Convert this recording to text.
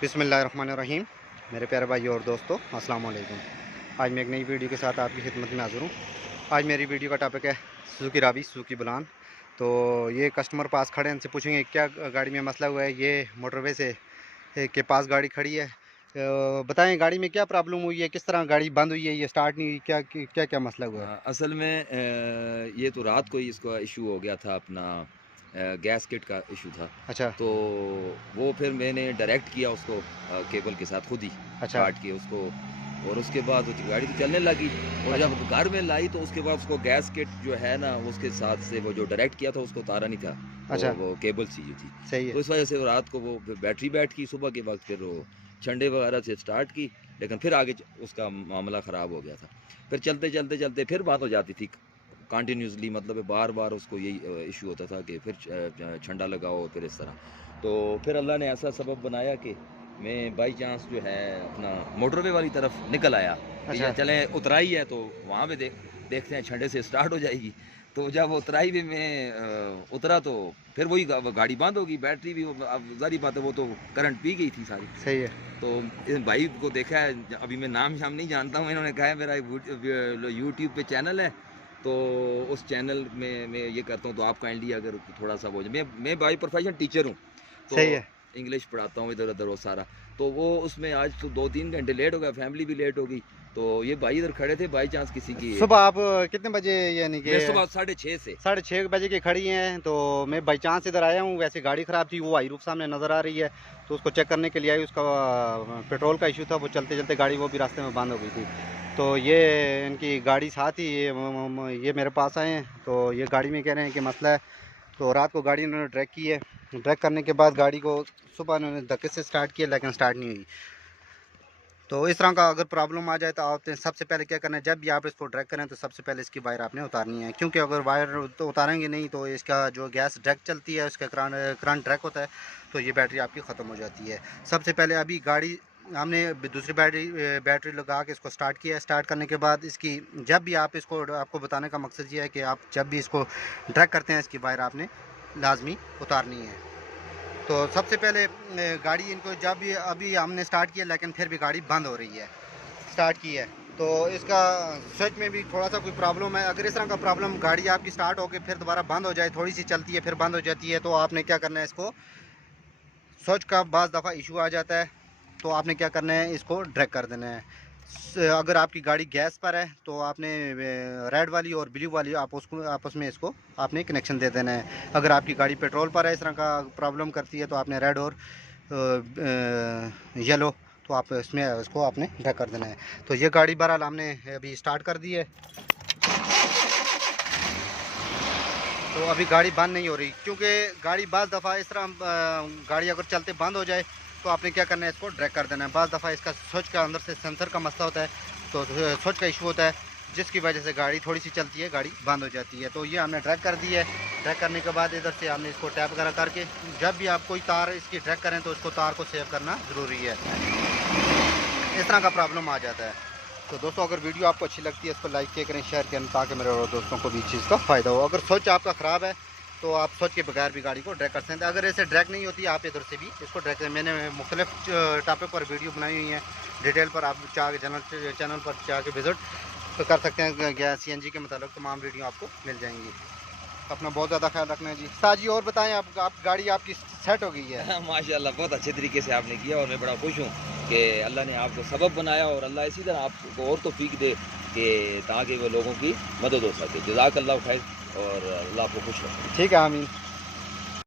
बिस्मिल्लाहिर्रहमानिर्रहीम। मेरे प्यारे भाई और दोस्तों, अस्सलाम वालेकुम। आज मैं एक नई वीडियो के साथ आपकी खिदमत में हाज़िर हूँ। आज मेरी वीडियो का टॉपिक है सुजुकी रावी, सुजुकी बलान। तो ये कस्टमर पास खड़े हैं, इनसे पूछेंगे क्या गाड़ी में मसला हुआ है। ये मोटरवे से के पास गाड़ी खड़ी है। बताएं गाड़ी में क्या प्रॉब्लम हुई है, किस तरह गाड़ी बंद हुई है, ये स्टार्ट नहीं हुई, क्या क्या क्या मसला हुआ है। असल में ये तो रात को ही इसका इशू हो गया था, अपना गैस किट का इशू था। अच्छा तो वो फिर मैंने डायरेक्ट किया उसको केबल के साथ खुद ही अच्छा काट के उसको, और उसके बाद वो गाड़ी तो चलने लगी। और अच्छा जब घर में लाई तो उसके बाद उसको गैस किट जो है ना, उसके साथ से वो जो डायरेक्ट किया था उसको उतारा नहीं था, अच्छा, वो केबल सी जो थी। सही है। तो इस वजह से वो रात को वो फिर बैटरी बैठ की, सुबह के वक्त फिर वो झंडे वगैरह से स्टार्ट की, लेकिन फिर आगे उसका मामला ख़राब हो गया था। फिर चलते चलते चलते फिर बात हो जाती थी कंटिन्यूसली, मतलब बार बार उसको यही इशू होता था कि फिर झंडा लगाओ, फिर इस तरह। तो फिर अल्लाह ने ऐसा सबब बनाया कि मैं बाई चांस जो है अपना मोटरवे वाली तरफ निकल आया कि अच्छा चले उतराई है तो वहाँ पे देखते हैं झंडे से स्टार्ट हो जाएगी। तो जब उतराई भी मैं उतरा तो फिर वही गाड़ी बंद होगी, बैटरी भी अब जारी बात है वो तो करंट पी गई थी सारी। सही है। तो इन भाई को देखा है, अभी मैं नाम शाम नहीं जानता हूँ, इन्होंने कहा है मेरा यूट्यूब पे चैनल है, तो उस चैनल में मैं ये करता हूँ, तो आप काइंडली अगर थोड़ा सा वो, मैं बाई प्रोफेशन टीचर हूँ, तो सही है। इंग्लिश पढ़ाता हूँ इधर उधर वो सारा। तो वो उसमें आज तो 2-3 घंटे लेट हो गया, फैमिली भी लेट हो गई। तो ये भाई इधर खड़े थे, बाई चांस किसी की, सुबह आप कितने बजे, यानी कि मैं सुबह 6:30 से। 6:30 बजे की खड़ी हैं। तो मैं बाई चांस इधर आया हूँ, वैसे गाड़ी ख़राब थी, वो आई रूफ सामने नज़र आ रही है, तो उसको चेक करने के लिए आई। उसका पेट्रोल का इशू था, वो चलते चलते गाड़ी वो भी रास्ते में बंद हो गई थी। तो ये इनकी गाड़ी साथ ही ये मेरे पास आए हैं। तो ये गाड़ी में कह रहे हैं कि मसला है। तो रात को गाड़ी इन्होंने ट्रैक की है। ट्रैक करने के बाद गाड़ी को सुबह इन्होंने धक्के से स्टार्ट किया, लेकिन स्टार्ट नहीं हुई। तो इस तरह का अगर प्रॉब्लम आ जाए तो आपने सबसे पहले क्या करना है, जब भी आप इसको ड्रैग करें तो सबसे पहले इसकी वायर आपने उतारनी है। क्योंकि अगर वायर तो उतारेंगे नहीं तो इसका जो गैस ड्रैग चलती है, उसका करंट ड्रैग होता है, तो ये बैटरी आपकी ख़त्म हो जाती है। सबसे पहले अभी गाड़ी हमने दूसरी बैटरी लगा के इसको स्टार्ट किया है। स्टार्ट करने के बाद इसकी जब भी आप इसको, आपको बताने का मकसद ये है कि आप जब भी इसको ड्रैग करते हैं, इसकी वायर आपने लाजमी उतारनी है। तो सबसे पहले गाड़ी इनको जब भी अभी हमने स्टार्ट किया, लेकिन फिर भी गाड़ी बंद हो रही है। स्टार्ट की है तो इसका स्विच में भी थोड़ा सा कोई प्रॉब्लम है। अगर इस तरह का प्रॉब्लम गाड़ी आपकी स्टार्ट होकर फिर दोबारा बंद हो जाए, थोड़ी सी चलती है फिर बंद हो जाती है, तो आपने क्या करना है, इसको स्विच का बाज़ दफ़ा इशू आ जाता है, तो आपने क्या करना है, इसको ड्रैग कर देना है। अगर आपकी गाड़ी गैस पर है तो आपने रेड वाली और ब्लू वाली आपस में इसको आपने कनेक्शन दे देना है। अगर आपकी गाड़ी पेट्रोल पर है, इस तरह का प्रॉब्लम करती है, तो आपने रेड और येलो, तो आप इसमें इसको आपने ड्रैग कर देना है। तो ये गाड़ी बहरहाल हमने अभी स्टार्ट कर दी है। तो अभी गाड़ी बंद नहीं हो रही, क्योंकि गाड़ी बाज़ दफ़ा इस तरह गाड़ी अगर चलते बंद हो जाए तो आपने क्या करना है, इसको ड्रैग कर देना है। बाज़ दफ़ा इसका स्विच का अंदर से सेंसर का मसला होता है, तो स्विच का इशू होता है, जिसकी वजह से गाड़ी थोड़ी सी चलती है, गाड़ी बंद हो जाती है। तो ये हमने ड्रैग कर दी है। ड्रैग करने के बाद इधर से हमने इसको टैप वगैरह करके, जब भी आप कोई तार इसकी ड्रैग करें तो उसको तार को सेव करना ज़रूरी है। इस तरह का प्रॉब्लम आ जाता है। तो दोस्तों, अगर वीडियो आपको अच्छी लगती है, इसको लाइक किया करें, शेयर करें, ताकि मेरे और दोस्तों को भी इस चीज़ का फ़ायदा हो। अगर स्विच आपका ख़राब है तो आप स्विच के बगैर भी गाड़ी को ड्रैग कर सकते हैं। अगर ऐसे ड्रैग नहीं होती, आप इधर से भी इसको ड्रैग करें। मैंने मुख्तलिफ टॉपिक पर वीडियो बनाई हुई हैं डिटेल पर, आप चाह चैनल पर जाके विज़िट तो कर सकते हैं। गैस CNG के मतलब तमाम वीडियो आपको मिल जाएंगी। अपना बहुत ज़्यादा ख्याल रखना है जी। साजी और बताएं, आप गाड़ी आपकी सेट हो गई है? माशाल्लाह, बहुत अच्छे तरीके से आपने किया, और मैं बड़ा खुश हूँ कि अल्लाह ने आपको सबब बनाया, और अल्लाह इसी तरह आपको और तौफीक दे कि ताकि वो लोगों की मदद हो सके। जज़ाकल्लाह खैर, और अल्लाह आपको खुश रखे। ठीक है, आमीन।